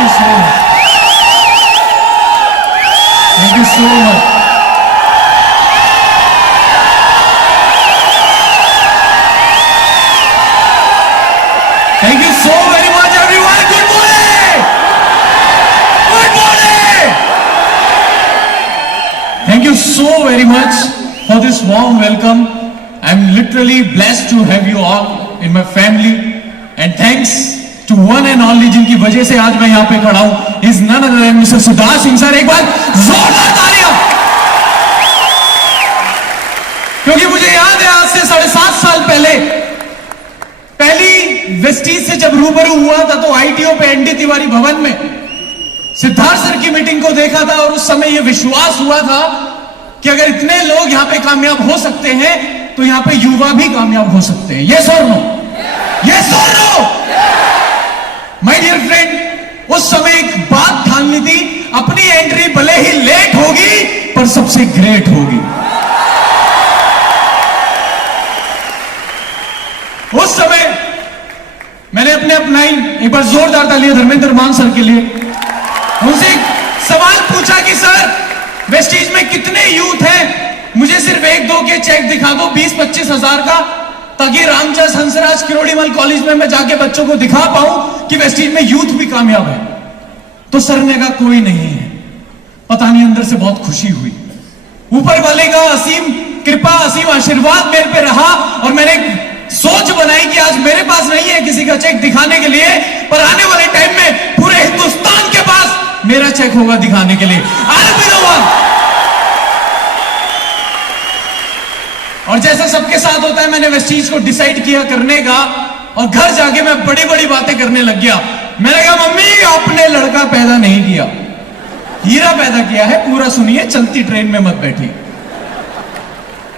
you so much. Thank you so much. Thank you so very much, everyone. Good morning. Good morning. Thank you so very much for this warm welcome. I'm literally blessed to have you all in my family, and thanks to one and only जिनकी वजह से आज मैं यहाँ पे खड़ा हूँ, is none other than Mr. Siddharth Singh sir. एक बार जोरदार तालियां. क्योंकि मुझे याद है आज से 7.5 साल पहले पहली वेस्टीज से जब रूबरू हुआ था तो आईटीओ पे एनडी तिवारी भवन में सिद्धार्थ सर की मीटिंग को देखा था, और उस समय यह विश्वास हुआ था कि अगर इतने लोग यहां पे कामयाब हो सकते हैं तो यहां पे युवा भी कामयाब हो सकते हैं. यस और नो? यस और नो? माय डियर फ्रेंड, उस समय एक बात ठान ली थी, अपनी एंट्री भले ही लेट होगी पर सबसे ग्रेट होगी. उस समय मैंने अपने अपनाई. एक बार जोरदार तालियां धर्मेंद्र मान सर के लिए. उनसे एक सवाल पूछा कि सर वेस्टीज में कितने यूथ हैं, मुझे सिर्फ 1-2 के चेक दिखा दो 20-25 हजार का, ताकि रामचंद्र हंसराज किरोड़ीमल कॉलेज में मैं जाके बच्चों को दिखा पाऊं कि वेस्टीज में यूथ भी कामयाब है. तो सर ने कहा कोई नहीं है. पता नहीं अंदर से बहुत खुशी हुई. ऊपर वाले का असीम कृपा, असीम आशीर्वाद मेरे पे रहा, और मैंने सोच बनाई कि आज मेरे पास नहीं है किसी का चेक दिखाने के लिए, पर आने वाले टाइम में पूरे हिंदुस्तान के पास मेरा चेक होगा दिखाने के लिए. I'll be the one. और जैसा सबके साथ होता है, मैंने वेस्टीज को डिसाइड किया करने का, और घर जाके मैं बड़ी बड़ी बातें करने लग गया. मैंने कहा मम्मी आपने लड़का पैदा नहीं किया, हीरा पैदा किया है. पूरा सुनिए, चलती ट्रेन में मत बैठिए.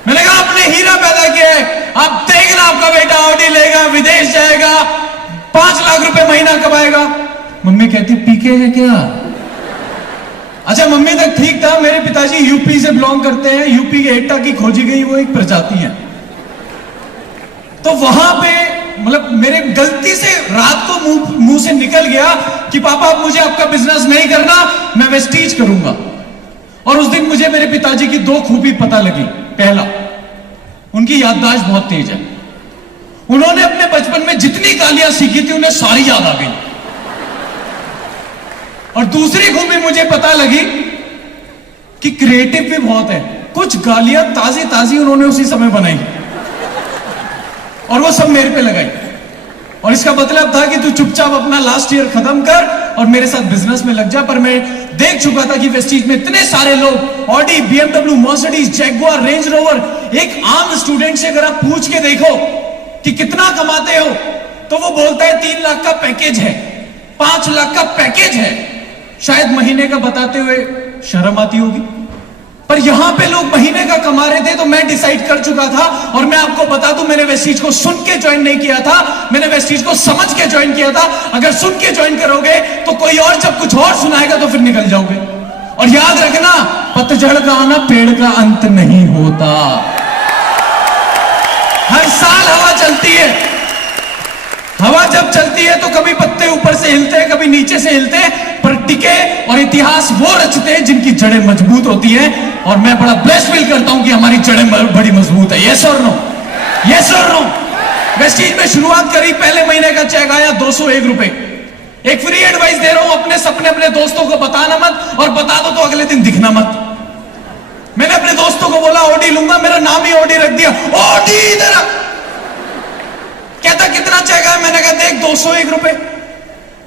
मैंने कहा आपने हीरा पैदा किया है, आप देखना आपका बेटा ऑडी लेगा, विदेश जाएगा, 5 लाख रुपए महीना कमाएगा. मम्मी कहती पीके है क्या? अच्छा मम्मी तक ठीक था. मेरे पिताजी यूपी से बिलोंग करते हैं. यूपी के एटा की खोजी गई वो एक प्रजाति है. तो वहां पे मतलब मेरे गलती से रात को मुंह से निकल गया कि पापा अब मुझे आपका बिजनेस नहीं करना, मैं वेस्टीज करूंगा. और उस दिन मुझे मेरे पिताजी की 2 खूबी पता लगी. पहला, उनकी याददाश्त बहुत तेज है. उन्होंने अपने बचपन में जितनी गालियां सीखी थी उन्हें सारी याद आ गई. और दूसरी खूबी मुझे पता लगी कि क्रिएटिव भी बहुत है. कुछ गालियां ताजी ताजी उन्होंने उसी समय बनाई और वो सब मेरे पे लगाई. और इसका मतलब था कि तू चुपचाप अपना लास्ट ईयर खत्म कर और मेरे साथ बिजनेस में लग जा. पर मैं देख चुका था कि वेस्टीज में इतने सारे लोग Audi, BMW, Mercedes, Jaguar, range rover. एक आम स्टूडेंट से अगर आप पूछ के देखो कि कितना कमाते हो तो वो बोलता है 3 लाख का पैकेज है, 5 लाख का पैकेज है. शायद महीने का बताते हुए शर्म आती होगी, पर यहां पे लोग महीने का कमा रहे थे. तो मैं डिसाइड कर चुका था, और मैं आपको बता दूं, मैंने वेस्टीज को सुन के ज्वाइन नहीं किया था, मैंने वेस्टीज को समझ के ज्वाइन किया था. अगर सुन के ज्वाइन करोगे तो कोई और जब कुछ और सुनाएगा तो फिर निकल जाओगे. और याद रखना, पतझड़ का आना पेड़ का अंत नहीं होता. हर साल हवा चलती है. हवा जब चलती है तो कभी पत्ते ऊपर से हिलते हैं, कभी नीचे से हिलते हैं, पर टिके और इतिहास वो रचते हैं जिनकी जड़ें मजबूत होती हैं. और मैं बड़ा ब्लेस फील करता हूं कि हमारी जड़ें बड़ी मजबूत है. यस और नो? यस और नो? वेस्टीज में शुरुआत करी, पहले महीने का चेक आया 201 रुपए. एक फ्री एडवाइस दे रहा हूं, अपने सपने अपने दोस्तों को बताना मत, और बता दो तो अगले दिन दिखना मत. मैंने अपने दोस्तों को बोला ऑडी लूंगा, मेरा नाम ही ऑडी रख दिया. ऑडी इधर कहता कितना चेक आया? मैंने कहा देख 201 रुपए.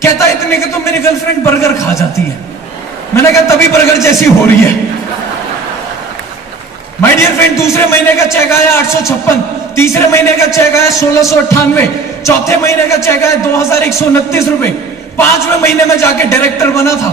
कहता इतने के तो मेरी गर्लफ्रेंड बर्गर खा जाती है. मैंने कहा तभी बर्गर जैसी हो रही है. माय डियर फ्रेंड, दूसरे महीने का चेक आया 856, तीसरे महीने का चेक आया 1698, चौथे महीने का चेक आया 2129 रुपए. 5वें महीने में जाके डायरेक्टर बना था.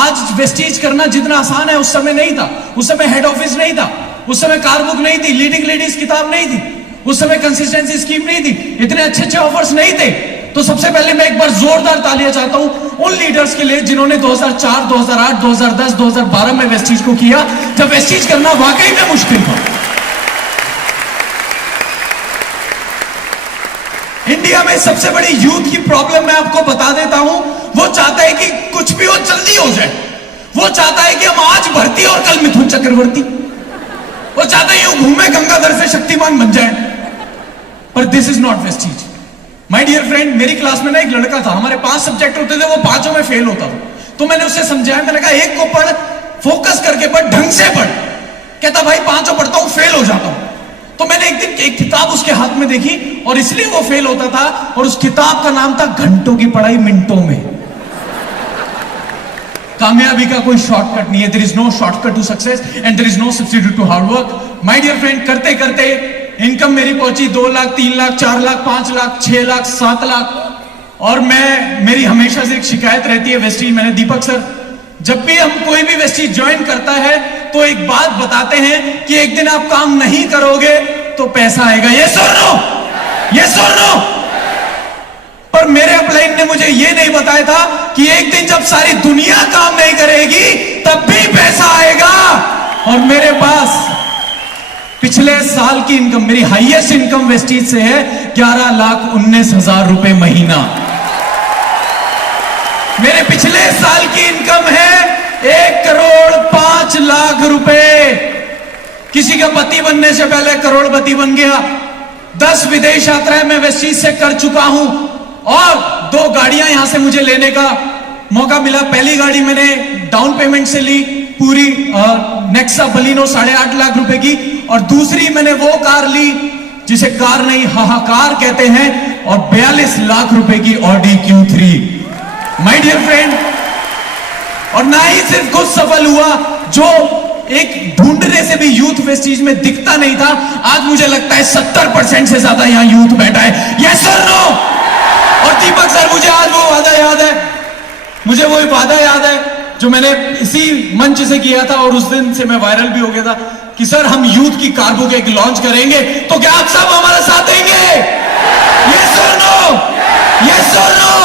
आज वेस्टीज करना जितना आसान है उस समय नहीं था. उस समय हेड ऑफिस नहीं था, उस समय कार बुक नहीं थी, लीडिंग लेडीज किताब नहीं थी, उस समय कंसिस्टेंसी स्कीम नहीं थी, इतने अच्छे अच्छे ऑफर्स नहीं थे. तो सबसे पहले मैं एक बार जोरदार तालियां चाहता हूं उन लीडर्स के लिए जिन्होंने 2004, 2008, 2010, 2012 में वेस्टीज को किया, जब वेस्टीज करना वाकई में मुश्किल था. इंडिया इंडिया में सबसे बड़ी यूथ की प्रॉब्लम मैं आपको बता देता हूं, वो चाहता है कि कुछ भी हो जल्दी हो जाए। वो चाहता है कि हम आज भर्ती और कल मिथुन चक्रवर्ती। वो चाहता है यूं घूमे गंगाधर से शक्तिमान बन जाए। पर this is not vestiges. My dear friend, मेरी क्लास में ना एक लड़का था, हमारे 5 सब्जेक्ट होते थे, वो 5 में फेल होता था। तो मैंने उससे समझाया, मैंने कहा एक को पढ़, फोकस करके पढ़, ढंग से पढ़। कहता भाई 5 पढ़ता हूं, फेल हो जाता हूं। तो मैंने एक दिन एक किताब उसके हाथ में देखी और इसलिए वो फेल होता था, और उस किताब का नाम था घंटों की पढ़ाई मिनटों में। कामयाबी का कोई शॉर्टकट नहीं है। There is no shortcut to success and there is no substitute to hard work. My dear friend, करते करते इनकम मेरी पहुंची 2 लाख, 3 लाख, 4 लाख, 5 लाख, 6 लाख, 7 लाख। और मेरी हमेशा से एक शिकायत रहती है वेस्टीज, मैंने दीपक सर, जब भी हम कोई भी वेस्टीज ज्वाइन करता है तो एक बात बताते हैं कि एक दिन आप काम नहीं करोगे तो पैसा आएगा। यस और नो? यस और नो? पर मेरे अपलाइन ने मुझे यह नहीं बताया था कि एक दिन जब सारी दुनिया काम नहीं करेगी तब भी पैसा आएगा। और मेरे पास पिछले साल की इनकम, मेरी हाईएस्ट इनकम वेस्टीज से है 11,19,000 रुपए महीना। मेरे पिछले साल की इनकम है 1,05,00,000 रुपए। किसी का पति बनने से पहले करोड़पति बन गया। 10 विदेश यात्राएं मैं वेस्टीज से कर चुका हूं और 2 गाड़ियां यहां से मुझे लेने का मौका मिला। पहली गाड़ी मैंने डाउन पेमेंट से ली, पूरी नेक्सा बलिनो 8.5 लाख रुपए की, और दूसरी मैंने वो कार ली जिसे कार नहीं हाहाकार कहते हैं, और 42 लाख रुपए की Audi Q3। My dear friend, और ना ही सिर्फ कुछ सफल हुआ, जो एक ढूंढने से भी यूथ वेस्टीज में दिखता नहीं था, आज मुझे लगता है 70% से ज्यादा यहां यूथ बैठा है। यस और नो? और दीपक सर, मुझे आज वो वादा याद है, मुझे वो वादा याद है जो मैंने इसी मंच से किया था, और उस दिन से मैं वायरल भी हो गया था कि सर हम यूथ की कार बुक एक लॉन्च करेंगे, तो क्या आप सब हमारा साथ देंगे? यस और नो? यस और नो?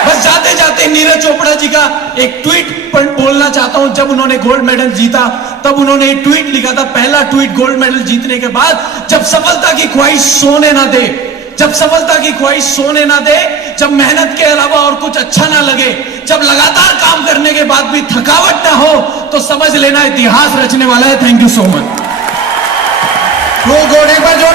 बस जाते जाते नीरज चोपड़ा जी का एक ट्वीट पर बोलना चाहता हूं। जब उन्होंने गोल्ड मेडल जीता तब उन्होंने एक ट्वीट लिखा था, पहला ट्वीट गोल्ड मेडल जीतने के बाद, जब सफलता की ख्वाहिश सोने ना दे, जब सफलता की ख्वाहिश सोने ना दे, जब मेहनत के अलावा और कुछ अच्छा ना लगे, जब लगातार काम करने के बाद भी थकावट ना हो, तो समझ लेना इतिहास रचने वाला है। Thank you so much. एक बार जोर